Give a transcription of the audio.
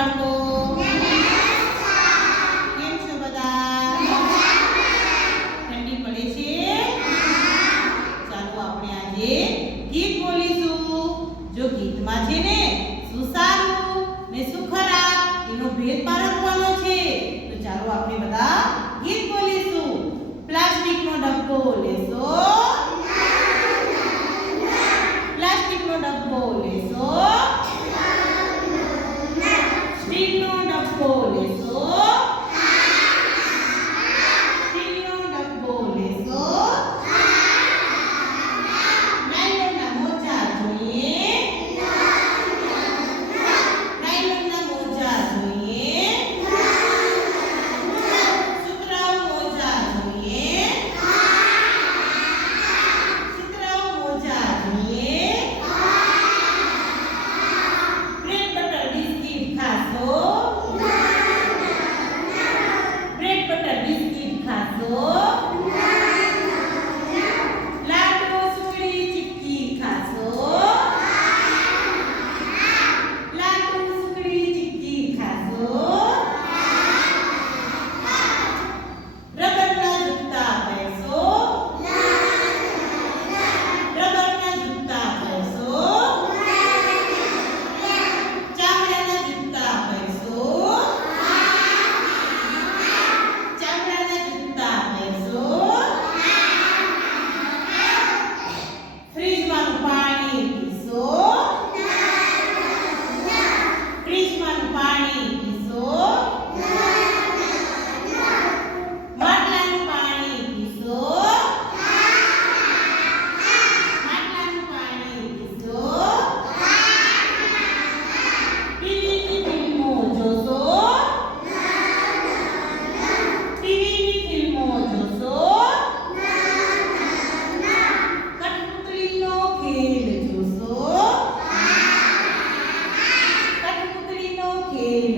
બાળકો કેમ છો બધા? ઠંડી પડે છે? ચાલો આપણે આજે ગીત બોલીશું. જો ગીતમાં છે ને શું સારું ને શું ખરાબ એનો ભેદ પારખવાનો છે. તો ચાલો આપણે બધા ગીત બોલીશું. પ્લાસ્ટિકનો ડબ્બો લેશો? પ્લાસ્ટિકનો ડબ્બો લેશો? સ્ટીલનો ડબ્બો લેશો? સ્ટીલનો ડબ્બો લેશો? નાયલોનના મોજા જોઈએ? નાયલોનના મોજા જોઈએ? સુતરાઉ મોજા જોઈએ? સુતરાઉ મોજા જોઈએ? બ્રેડ બટર બિસ્કિટ ખાશો? બ્રેડ બટર બિસ્કિટ ખાશો? લાડુ સુખડી ચીક્કી ખાશો? લાડુ સુખડી ચીક્કી ખાશો? રબરના જૂતા પહેરશો? રબરના જૂતા પહેરશો? ચામડાના જૂતા પહેરશો? ચામડાના જૂતા પહેરશો? ફ્રીજમાંનું પાણી પીશો? ફ્રીજમાંનું પાણી પીશો? માટલાનું પાણી પીશો? માટલાનું પાણી પીશો? ટીવીની ફિલ્મો જોશો? ટીવીની ફિલ્મો જોશો? કઠપુતળીનો ખેલ જોશો? કઠપુતળીનો ખેલ